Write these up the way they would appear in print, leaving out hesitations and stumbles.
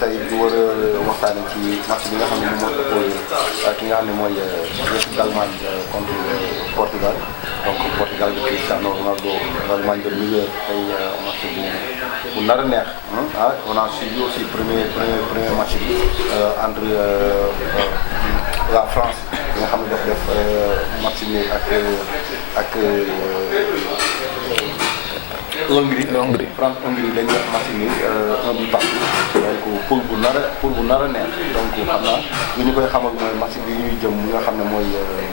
tey ñu war a waxtaane ci match bi nga xam ne moom moo ki nga xam ne mooy équipe d'Allemagne contre Portugal donc Portugal de Cristiano Ronaldo l'Allemagne de milieu tey match bu nar a neex on a suivi aussi premier match bi entre la France bi nga xam ne def match bi ak Hongrie France-Hongrie dañuy def match ni un but partout donc poule bu nar a neex donc xam naa li ñu koy xamal mooy match bi ñuy jëm mi nga xam ne mooy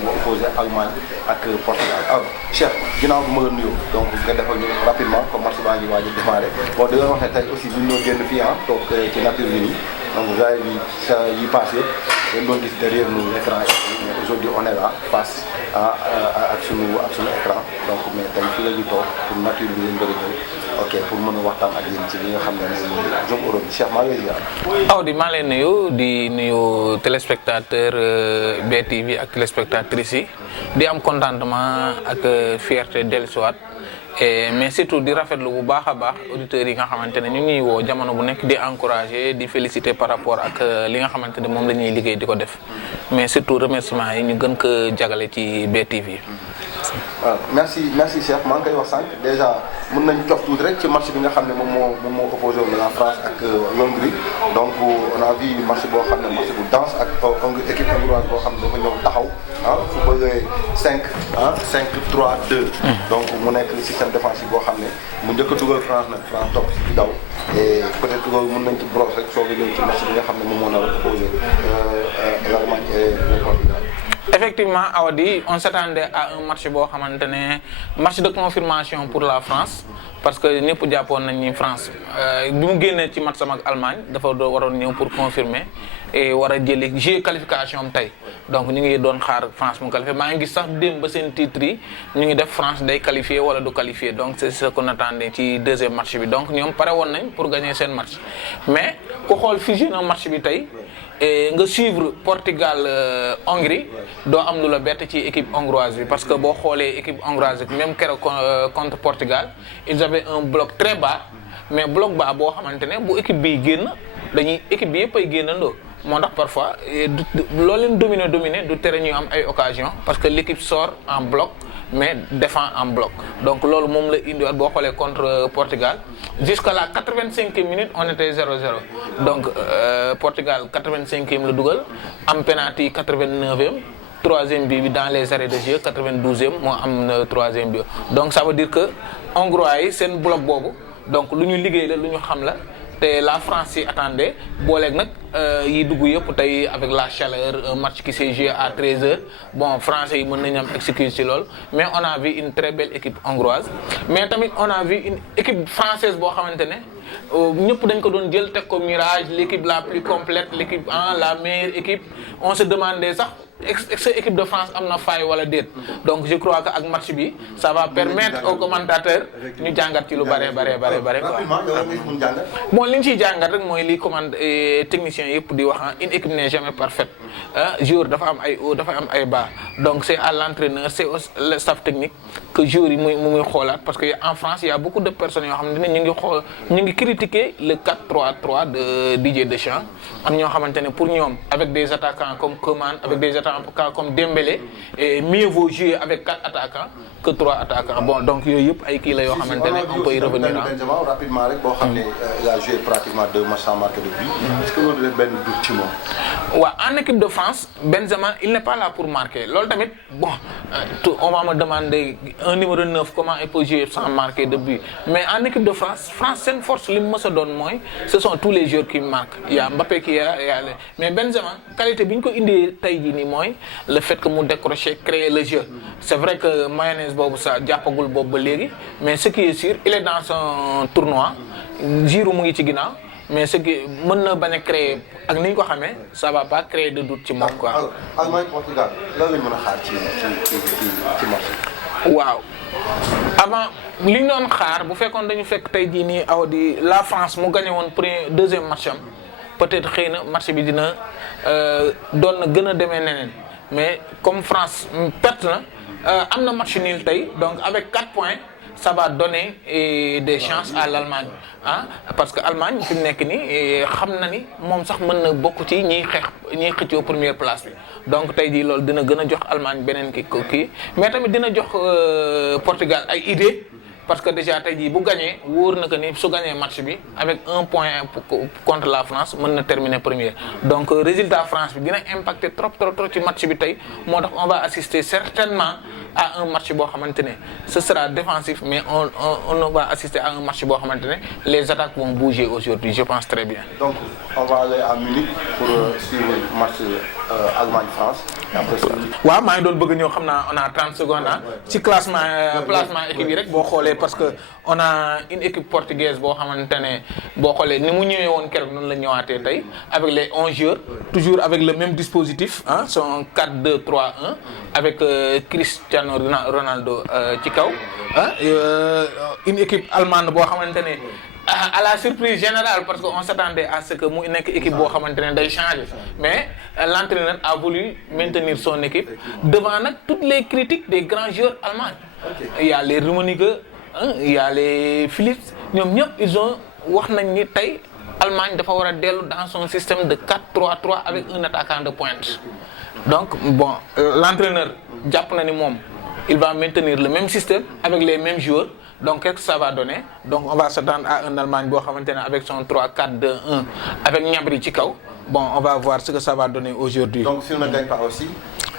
moo opposé Allemagne ak Portugal. alors Cheikh ginnaaw bi ma la nuyoo donc nga defal ñu rapidement comme match baa ngi waaj a démarré bon di nga wax ne tey aussi ñun ñoo génn fii donc ci nature bi nii donc vous avez vu ça yi passé dañ doon gis derrière nous l'écran mais aujourd'hui on est là face ak sunu écran donc mais tey fii la ñu toog pour nature bi leen bëgg a jël ok pour mën a waxtaan ak yéen ci li nga xam ne mooy Jom Europe bi Cheikh maa ngi lay ziar. Awdi maa lay nuyu di nuyu téléspectateur BTV ak téléspectatrices yi di am contentement ak fierté dellusiwaat mais surtout di rafetlu bu baax a baax auditeurs yi nga xamante ne ñu ngi woo jamono bu nekk di encourager di féliciter par rapport ak li nga xamante ne moom la ñuy liggéey di ko def mais surtout remerciement yi ñu gën ko jagale ci BTV. waaw merci Cheikh maa ngi koy wax sànq déjà mën nañu jox tuuti rek ci match bi nga xam ne moom moo opposé woon la France ak l'Hongrie donc on a vu match boo xam ne match bu dense ak équipe hongroise boo xam ne dafa ñëw taxaw fu bëggee 5-3-2 donc mu nekk système défensif boo xam ne mu njëkk a dugal France nag France topp ci daw et peut-être loolu mën nañ ci brosse rek soog a ñëw ci match bi nga xam ne moom moo nar a opposé l'Allemagne et le Portugal. Effectivement, Awadi, on s'attendait à un match match de confirmation pour la France parce que ñëpp jàppoon nañ ni France bi mu génnee ci match ak Allemagne dafa waroon ñëw pour confirmer et war a jëli jouer qualification am tey donc ñu ngi doon xaar France mu qualifié maa ngi gis sax démb ba seen titre yi ñu ngi def France day qualifié wala du qualifié donc c'est ce qu'on attendait ci deuxième match bi donc ñoom pare woon nañ pour gagner seen match mais ku xool fusionné na match bi tey nga suivre Portugal Hongrie doo am lu la bett ci équipe hongroise bi parce que boo xoolee équipe hongroise bi même keroog contre Portugal ils avaient un bloc très bas mais bloc bas boo xamante ne bu équipe bi génn équipe bi yëpp ay génnandoo moo tax parfois loolu leen dominer du tere ñu am ay occasion parce que l'équipe sort en bloc mais défend en bloc donc loolu moom la indiwaat boo xoolee contre Portugal jusqu'à la 85e minute on était 0-0 donc Portugal 85e la dugal am penalty 89e troisième bi dans les arrêts de jeu 92e moo am troisième bi donc ça veut dire que hongrois yi seen bloc boobu donc lu ñu liggéey la lu ñu xam la te la France yi attendait booleeg nag yi dugg yëpp tey avec la chaleur un match qui s'est joué à 13h bon français yi mën nañu am excuse ci lool mais on a vu une très belle équipe hongroise mais tamit on a vu une équipe française boo xamante ne ñëpp dañ ko doon jël teg ko mirage l'équipe la plus complète l'équipe la meilleure équipe on se demandait sax est-ce que équipe de France am na faille wala déet donc je crois que ak match bi ça va permettre aux commentateurs ñu jàngat ci lu bare quoi. bon li ñu ciy jàngat rek mooy li techniciens yëpp di wax une équipe n'est jamais parfaite joueur dafa am ay haut dafa am ay bas donc c'est à l'entraîneur c'est au staff technique que joueurs yi muy xoolaat parce que en France il y a beaucoup de personnes yoo xam ne ñu ngi critiquer le 4-3-3 de Didier Deschamps am ñoo xamante ne pour ñoom avec des attaquants comme Coman avec des attaquants comme Dembélé et mieux vaut jouer avec 4 attaquants que 3 attaquants bon donc yooyu yëpp ay kii la yoo xamante ne on peut y revenir Benzema rapidement rek boo xam ne il a joué pratiquement 2 matchs sans marquer de but est-ce que loolu benn doute ci moom. waaw en équipe de France Benzema il n'est pas là pour marquer loolu tamit bon on va me demander un numéro 9 comment il peut jouer sans marquer de but mais en équipe de France seen force li mu mës a doon mooy ce sont tous les joueurs qui marquent il y a Mbappé qui mais Benzema qualité bi ñu ko indee tey jii nii mooy le fait que mu décrocher créer le jeu c'est vrai que mayonnaise boobu ça jàppagul boobu ba léegi mais ce qui est sûr il est dans son tournoi Giroud mu ngi ci ginnaaw mais ce qui mën na bañ a créer ak ni ñu ko xamee ça va pas créer de doute ci moom quoi. Allemagne Portugal lan lañ mën a xaar ci match. waaw avant li ñu doon xaar bu fekkoon dañu fekk tey jii nii aw di la France mu gagné woon deuxième match am peut-être xëy na match bi dina doon na gën a demee neneen mais comme France perte na am na match nul tey donc avec 4 points ça va donner des chances à l'Allemagne parce que Allemagne fi mu nekk nii xam na ni moom sax mën na bokk ci ñiy xëccoo première place bi donc tey jii loolu dina gën a jox Allemagne beneen kii mais tamit dina jox Portugal ay idée parce que déjà tey jii bu gagné wóor na que ni su gagné match bi avec 1 point contre la France mën na terminer premier donc résultat France bi dina impacter trop ci match bi tey moo tax on va assister certainement à un match boo xamante ne ce sera défensif mais on va assister à un match boo xamante ne les attaques vont bouger aujourd'hui je pense très bien. Donc on va aller à Munich pour suivre le match Allemagne-France. waaw maa ngi doon bëgg ñëw xam naa on a 30 secondes ci placement équipe yi rek boo xoolee parce que on a une équipe portugaise boo xamante ne boo xoolee ni mu ñëwee woon keroog noonu la ñëwaatee tey avec les 11 joueurs toujours avec le même dispositif son 4-2-3-1 avec Cristiano Ronaldo ci kaw une équipe allemande boo xamante ne à la surprise générale parce que on s'attendait à ce que mu nekk équipe boo xamante ne day changer mais l'entraîneur a voulu maintenir son équipe devant nag toutes les critiques des grands joueurs allemands. Il y a les Rummenigge il y a les Philips ñoom ñëpp ils ont wax nañ ni tey Allemagne dafa war a dellu dans son système de 4-3-3 avec un attaquant de pointe donc bon l'entraîneur jàpp na ni moom il va maintenir le même système avec les mêmes joueurs. Donc qu'est-ce que ça va donner? Donc on va s'attendre à un Allemagne boo xamante ne avec son 3-4-2-1 avec Gnabry ci kaw. Bon, on va voir ce que ça va donner aujourd'hui. Donc si on ne gagne pas aussi.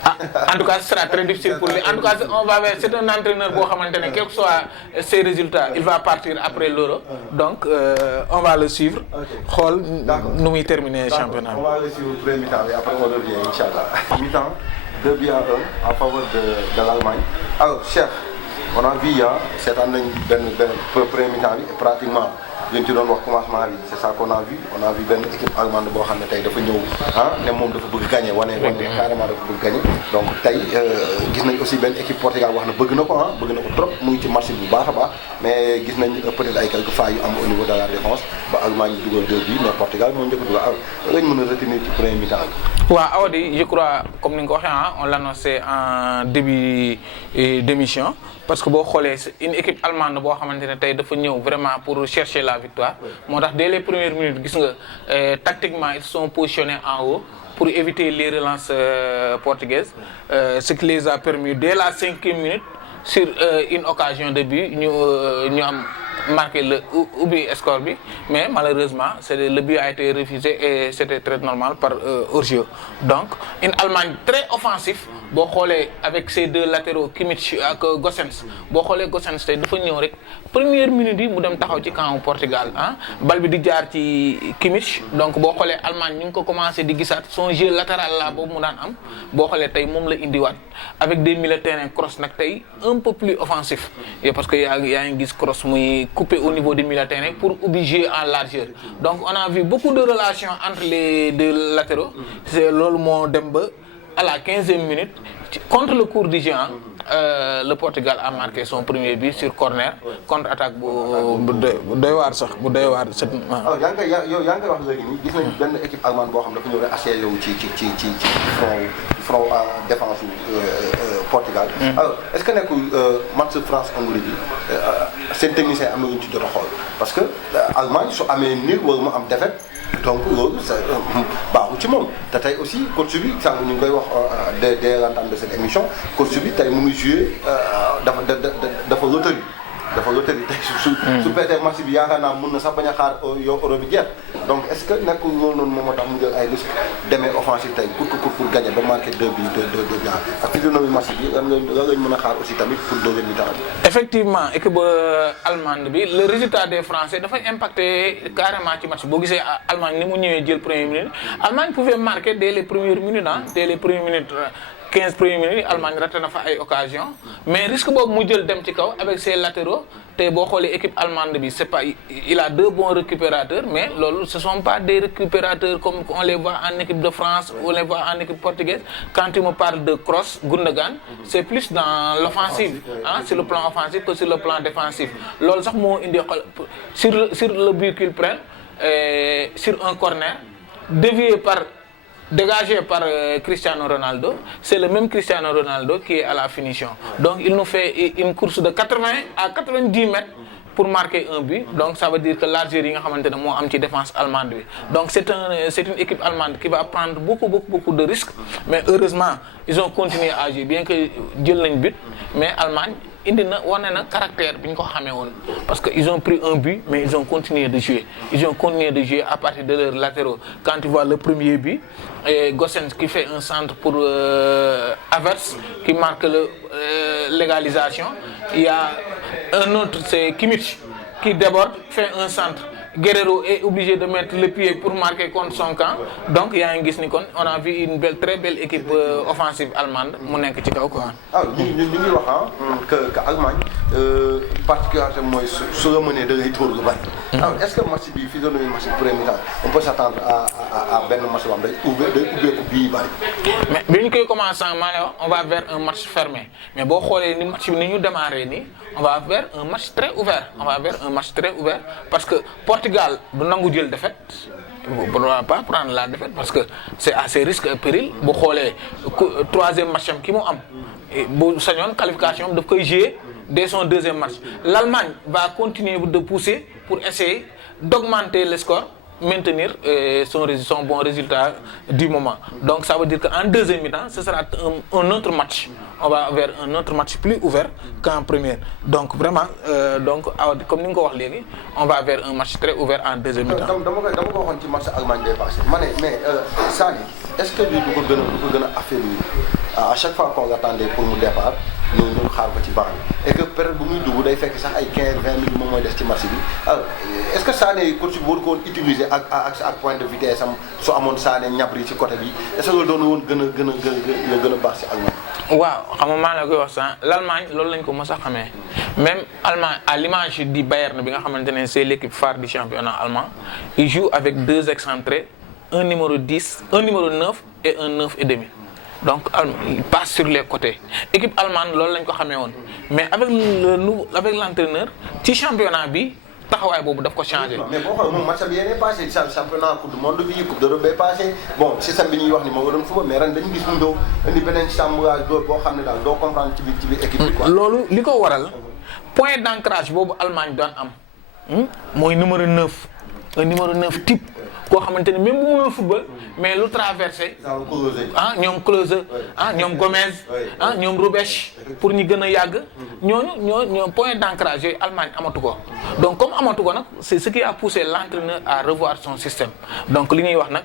En tout cas, ce sera très difficile pour lui. En tout cas, c'est un entraîneur boo xamante ne quel que soit ses résultats, il va partir après l'Euro. Donc on va le suivre. xool nu muy terminer championnat. On va le suivre le premier mi-temps et après on revient inchallah. Mi-temps 2-1 en faveur de l'Allemagne. Alors Cheikh, on a vu seetaan nañ benn premier mi-temps bi pratiquement liñ ci doon wax commencement bi c'est ça qu'on a vu benn équipe allemande boo xam ne tey dafa ñëw ne moom dafa bëgg gagner wane carrément dafa bëgg gagner donc tey gis nañ aussi benn équipe Portugal wax na bëgg na ko trop mu ngi ci match bu baax a baax mais gis nañ peut-être ay quelques failles yu am au niveau de la défense ba Allemagne dugal 2 buts mais Portugal moo njëkk a dugal lañ mën a retenir ci premier mi-temps bi. waaw Awadi je crois comme ni nga ko waxee on l'annonçait en début d'émission parce que boo xoolee une équipe allemande boo xamante ne tey dafa ñëw vraiment pour chercher la victoire moo tax dès les premières minutes gis nga tactiquement ils sont positionnés en haut pour éviter les relances portugaises ce qui les a permis dès la 5e minute sur une occasion de but ñu am marqué le ubbi score bi mais malheureusement le but a été refusé et c'était très normal par hors-jeu donc une Allemagne très offensive boo xoolee avec ces deux latéraux Kimmich ak Gosens boo xoolee Gosens tey dafa ñëw rek première minute yi mu dem taxaw ci camp Portugal bal bi di jaar ci Kimmich donc boo xoolee Allemagne ñu ngi ko commencé di gisaat son jeu latéral là boobu mu daan am boo xoolee tey moom la indiwaat avec des milieux de terrain cross nag tey un peu plus offensif et parce que yaa ngi gis cross muy coupé au niveau du milieu de terrain pour obliger en largeur donc on a vu beaucoup de relations entre les deux latéraux c'est loolu moo dem ba à la 15e minute contre le cours du jeu le Portugal a marqué son premier but sur corner contre-attaque bu doy waar sax bu doy waar. alors yaa ngi koy wax léegi nii gis nañu benn équipe allemande boo xam dafa ñëw rek assiégé wu ci front défense Portugal. alors est-ce que nekkul match France-Hongrie bi seen technicien am na lu ñu ci jot a xool parce que Allemagne su amee nul wala mu am défaite donc loolu baaxul ci moom te tey aussi coach bi sànq ñu ngi koy wax dès l'entame de cette émission coach bi tey mu ngi joué dafa loterie tey su peetee match bi yaakaar naa mun na sax bañ a xaar Euro bi jeex donc est-ce que nekkul loolu noonu moom moo tax mu jël ay risques demee offensive tey pour gagner ba marquer 2 buts de ak ci dynamique match bi lan lañ mën a xaar aussi tamit pour deuxième mi-temps bi. effectivement équipe allemande bi le résultat des Français dafay impacter carrément ci match boo gisee Allemagne ni mu ñëwee jël première minute Allemagne pouvait marquer dès les premières minutes dès les premières minutes 15 premières minutes Allemagne raté na fa ay occasion mais risque boobu mu jël dem ci kaw avec ses latéraux te boo xoolee équipe allemande bi c'est pas il a 2 bons récupérateurs mais loolu ce sont pas des récupérateurs comme on les voit en équipe de France ou on les voit en équipe portugaise quand tu me parles de Kroos Gundogan c'est plus dans l'offensive sur le plan offensif que sur le plan défensif loolu sax moo indi sur le but qu'ils prennent sur un corner dévié par dégagé par Cristiano Ronaldo, c'est le même Cristiano Ronaldo qui est à la finition. Donc il nous fait une course de 80 à 90 mètres pour marquer un but. Donc ça veut dire que l'Algérie nga xamante ne moo am ci défense allemande bi. Donc c'est une équipe allemande qui va prendre beaucoup de risques, mais heureusement ils ont continué à jouer bien que jël nañ but, mais Allemagne indi na wane na caractère bi ñu ko xamee woon parce que ils ont pris un but mais ils ont continué de jouer. Ils ont continué de jouer à partir de leurs latéraux. Quand tu vois le premier but, Gosens qui fait un centre pour Havertz qui marque l'égalisation. Il y a un autre, c'est Kimmich qui déborde, fait un centre. Guerrero est obligé de mettre le pied pour marquer contre son camp. Donc il y a un gis ni kon on a vu une très belle équipe offensive allemande mu nekk ci kaw quoi. ñu ngi wax que Allemagne particularité mooy su la mënee da ngay tóor lu bari. Est-ce que match bi physionomie match bi premier temps on peut s'attendre à benn match boo xam day ubbeeku bii bari. Mais bi ñu koy commencé maa ngi wax on va vers un match fermé mais boo xoolee ni match bi ni ñu démarré nii on va vers un match très ouvert parce que Portugal du nangu jël défaite on ne va pas prendre la défaite parce que c'est à ses risques et périls bu xoolee troisième match am ki mu am bu sañoon qualification daf koy jouer dès son deuxième match. L'Allemagne va continuer de pousser pour essayer d'augmenter le score, maintenir son bon résultat du moment. Donc ça veut dire qu'en deuxième mi-temps ce sera un autre match. On va vers un autre match plus ouvert qu'en première. Donc vraiment comme ni nga ko wax léegi on va vers un match très ouvert en deuxième mi-temps. dama ko waxoon ci match Allemagne day passé ma ne mais Sané est-ce que du ko gën a affaiblir à chaque fois qu'on l'attendait pour mu départ ñu xaar ko ci banc bi et que période bu muy dugg day fekk sax ay 15-20 minutes moom mooy des ci match bi alors est-ce que Sané coach bi war ko woon utiliser ak point de vitesse am su amoon Sané Gnabry ci côté bi est-ce que loolu doon woon gën a baax ci Allemagne. waaw xam nga maa la koy wax sax l'Allemagne loolu lañ ko mës a xamee même Allemagne à l'image du Bayern bi nga xamante ne c'est l'équipe phare du championnat allemand il joue avec deux excentrés un numéro 10 un numéro 9 et un 9 et demi. Donc il passe sur les côtés équipe allemande loolu lañ ko xamee woon mais avec l'entraîneur ci championnat bi taxawaay boobu daf ko changé. mais boo xoolee moom match bi yéen passé championnat coupe du monde bi coupe d'Europe bay passé bon système bi ñuy wax ni moo doon football mais ren dañu gis mu ñëw indi beneen chamboulage boo xam ne daal doo comprendre ci biir équipe bi quoi. loolu li ko waral point d'ancrage boobu Allemagne doon am mooy numéro 9 un numéro 9 type. koo xamante ne même bu mënul football mais lu traversé ñoom Klose ñoom Gomez ñoom Rubesch pour ñu gën a yàgg ñooñu point d'ancrage yooyu Allemagne amatu ko donc comme amatu ko nag c'est ce qui a poussé l'entraîneur à revoir son système donc li ñuy wax nag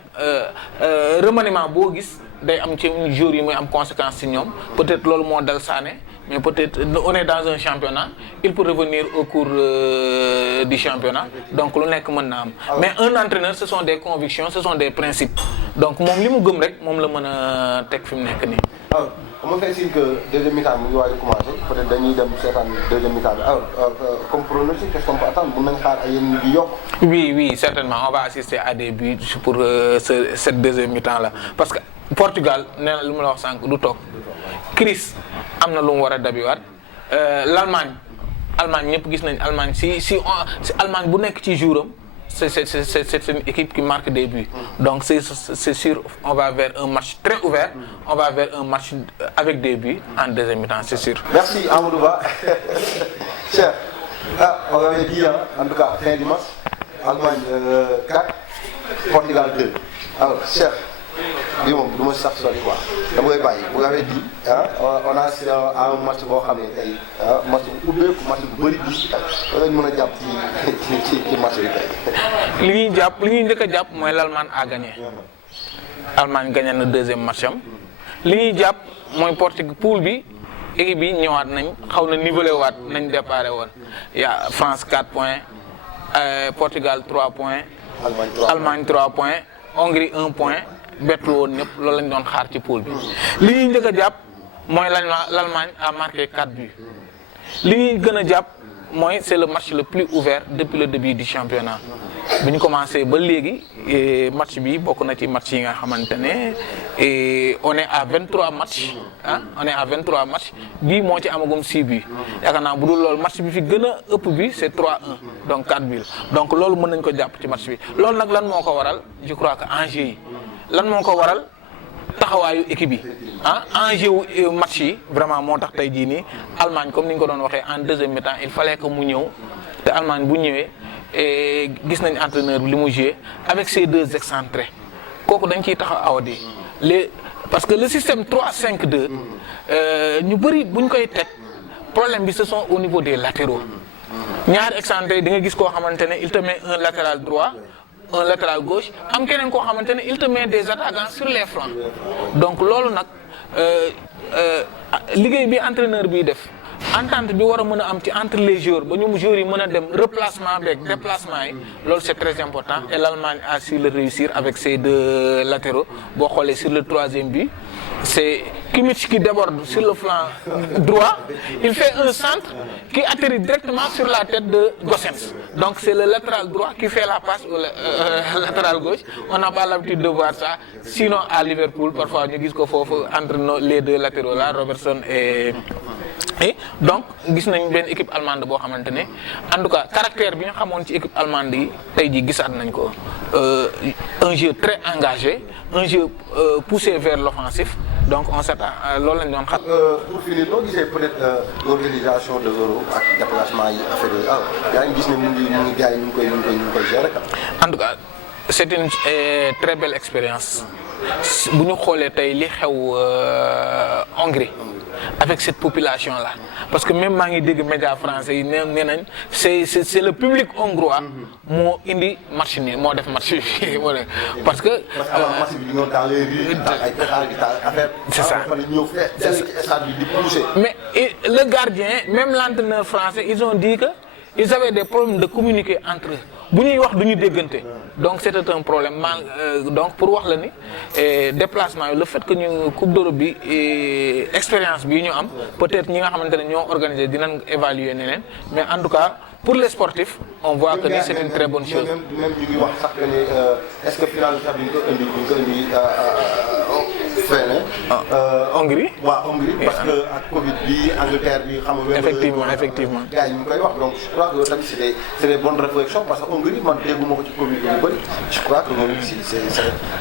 remaniement boo gis day am ci joueurs yi muy am conséquence ci ñoom peut-être loolu moo dal Sané mais peut-être on est dans un championnat il peut revenir au cours du championnat donc lu nekk mën na am mais un entraîneur ce sont des convictions ce sont des principes donc moom li mu gëm rek moom la mën a teg fi mu nekk nii. alors on me fait signe que deuxième mi-temps mu ngi waaj a commencer peut-être dañuy dem seetaan deuxième mi-temps bi alors comme pronostic qu'est-ce qu'on peut attendre mën nañu xaar ay yenn yu yokk. oui certainement on va assister à des buts pour cette deuxième mi-temps là parce que Portugal nee na lu ma la wax sànq du toog Chris am na lu mu war a dabiwaat Allemagne ñëpp gis nañ Allemagne si Allemagne bu nekk ci jouram c'est une équipe qui marque des buts donc c'est sûr on va vers un match très ouvert on va vers un match avec des buts en deuxième mi-temps c'est sûr. Merci Amadou Ba. Cher on avait dit en tout cas fin du match Allemagne 4 Portugal 2 alors cher bii moom du ma sax sori quoi dama koy bàyyi bu avez dit on a assisté à un match boo xam ne tey match bu ubbeeku match bu bëri bi lañ mën a jàpp ci match bi tey. li ñuy njëkk a jàpp mooy l'Allemagne a gagné. Allemagne gagné na deuxième match am li ñuy jàpp mooy Portugal poule bi équipe bi ñëwaat nañ xaw na nivelé waat nañ déparé woon y a France 4 points Portugal 3 points. Allemagne 3 points Hongrie 1 point. bettul woon ñëpp loolu lañ doon xaar ci poule bi li ñuy njëkk a jàpp mooy l'Allemagne a marqué 4 buts li ñuy gën a jàpp mooy c'est le match le plus ouvert depuis le début du championnat bi ñu commencé ba léegi match bi bokk na ci match yi nga xamante ne on est à 23 matchs on est à 23 matchs bii moo ci amagum 6 buts yaakaar naa bu dul loolu match bi fi gën a ëpp bi c'est 3-1 donc 4 buts donc loolu mën nañ ko jàpp ci match bi loolu nag lan moo ko waral je crois que enjeu yi lan moo ko waral taxawaayu équipe yi enjeu wu match yi vraiment moo tax tey jii nii Allemagne comme ni ñu ko doon waxee en deuxième mi-temps il fallait que mu ñëw te Allemagne bu ñëwee gis nañ entraîneur bi li mu joué avec ces deux excentrés kooku dañ ciy taxaw awadi parce que le système 3-5-2 ñu bëri buñ koy teg problème bi ce sont au niveau des latéraux ñaari excentrés di nga gis koo xamante ne il te met un latéral droit un latéral gauche am keneen koo xamante ne il te met des attaquants sur les flancs donc loolu nag liggéey bi entraîneur biy def entente bi war a mën a am ci entre les joueurs ba ñoom joueurs yi mën a dem replacement beeg déplacement yi loolu c'est très important et l'Allemagne a su le réussir avec ses deux latéraux boo xoolee sur le troisième but c'est Kimmich qui déborde sur le flanc droit il fait un centre qui atterrit directement sur la tête de Gosens donc c'est le latéral droit qui fait la passe au latéral gauche on n'a pas l'habitude de voir ça sinon à Liverpool parfois ñu gis ko foofu entre les deux latéraux là Robertson et donc gis nañ benn équipe allemande boo xamante ne en tout cas caractère bi ñu xamoon ci équipe allemande yi tey jii gisaat nañ ko un jeu très engagé un jeu poussé vers l'offensif donc on s'attend loolu lañ doon xam. pour finir noo gisee peut-être l'organisation de l'Euro ak déplacement yi affaire yooyu yaa ngi gis ne mu ngi gars yi ñu ngi koy gérer en tout cas c'est une très belle expérience bu ñu xoolee tey li xew Hongrie. Avec cette population là parce que même maa ngi dégg médias français yi nee nañ c'est le public hongrois moo indi match ni moo def match bi parce que. match bi ñoo dans les rues ay pétard gi affaire. c'est ça mais le gardien même l'entraîneur français ils ont dit que ils avaient des problèmes de communiquer entre eux bu ñuy wax du ñu déggante donc c'était un problème donc pour wax la ni déplacement yi le fait que ñu coupe d'Europe bi expérience bi ñu am peut-être ñi nga xamante ne ñoo organisé dinañ évaluer neneen mais en tout cas pour les sportifs on voit que ni c'est une très bonne chose. même ñu ngi wax sax que ni est-ce que final sax bi ñu ko indi Hongrie. waaw Hongrie parce que ak Covid bi Angleterre bi xam nga. effectivement gars yi ñu koy wax donc je crois que tamit c'est des bonnes réflexions parce que Hongrie man dégguma ko ci Covid bi lu bëri je crois que loolu si c'est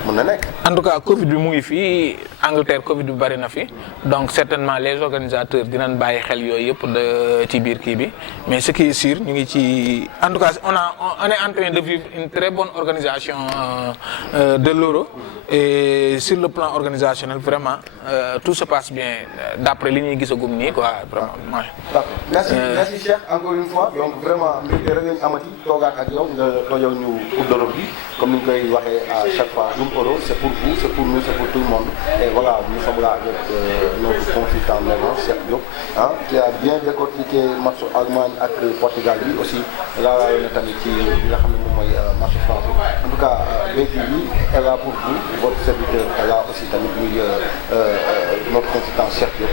mën na nekk. en tout cas Covid bi mu ngi fii Angleterre Covid bi bëri na fi donc certainement les organisateurs dinañ bàyyi xel yooyu yëpp ci biir kii bi mais ce qui est sûr ñu ngi ci en tout cas on est en train de vivre une très bonne organisation de l'Euro et sur le plan organisationnel vraiment tout se passe bien d'après li ñuy gisagum nii quoi vraiment. merci Cheikh encore une fois donc vraiment mbégte rek lañ amati toogaat ak yow nga tojoo ñu Coupe d'Europe bi comme ni ñu koy waxee à chaque fois Zoom Euro c'est pour vous c'est pour nous c'est pour tout le monde et voilà nous sommes là avec notre consultant maintenant Cheikh Diop qui a bien décortiqué match Allemagne ak Portugal bi aussi laa na tamit ci li nga xam ne moom mooy match France en tout cas BTV est là pour vous votre serviteur est là aussi tamit muy notre consultant Cheikh Diop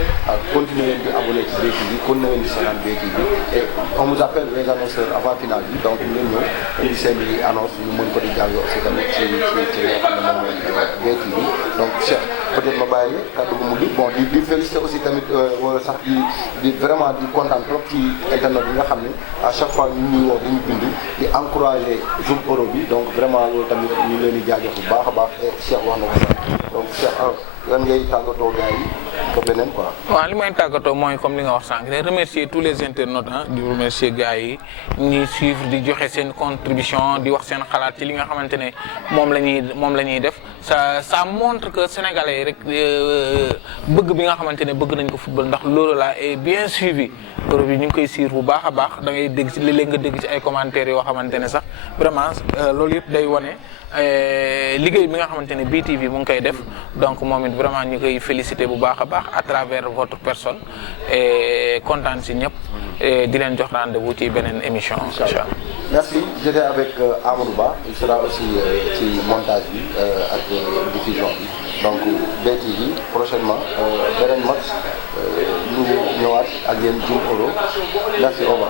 continuer di abonné ci BTV continuer di seetaan BTV et on vous appelle les annonceurs avant finale bi donc ñu ñëw indi seen i annonce ñu mën ko di jàng aussi tamit ci li nga xam ne moom mooy BTV donc Cheikh peut-être ma bàyyi la kàddu gu mujj bon di féliciter aussi tamit wala sax di vraiment di kontaan trop ci internet bi nga xam ne à chaque fois ñu ñuy woo dañu bind di encourager Zoom Euro bi donc vraiment loolu tamit ñu leen di jaajëf bu baax a baax et Cheikh wax na ko sax donc Cheikh lan ngay tàggatoo gars yi ko beneen quoi. waaw li may tàggatoo mooy comme li nga wax sànq di remercier tous les internautes di remercier gars yi ñuy suivre di joxe seen contribution di wax seen xalaat ci li nga xamante ne moom la ñuy def ça montre que sénégalais yi rek bëgg bi nga xamante ne bëgg nañ ko football ndax loolu la est bien suivi Euro bi ñu ngi koy suivre bu baax a baax da ngay dégg ci léeg-léeg nga dégg ci ay commentaires yoo xamante ne sax vraiment loolu yëpp day wane liggéey bi nga xamante ne BTV mu ngi koy def donc moom it vraiment ñu koy féliciter bu baax a baax à travers votre personne et kontaan si ñëpp di leen jox rendez-vous ci beneen émission incha allah. Merci, j'étais avec Amadou Ba, il sera aussi ci montage bi ak diffusion bi donc BTV prochainement beneen match ñu ñëwaat ak yéen Zoom Euro merci au revoir.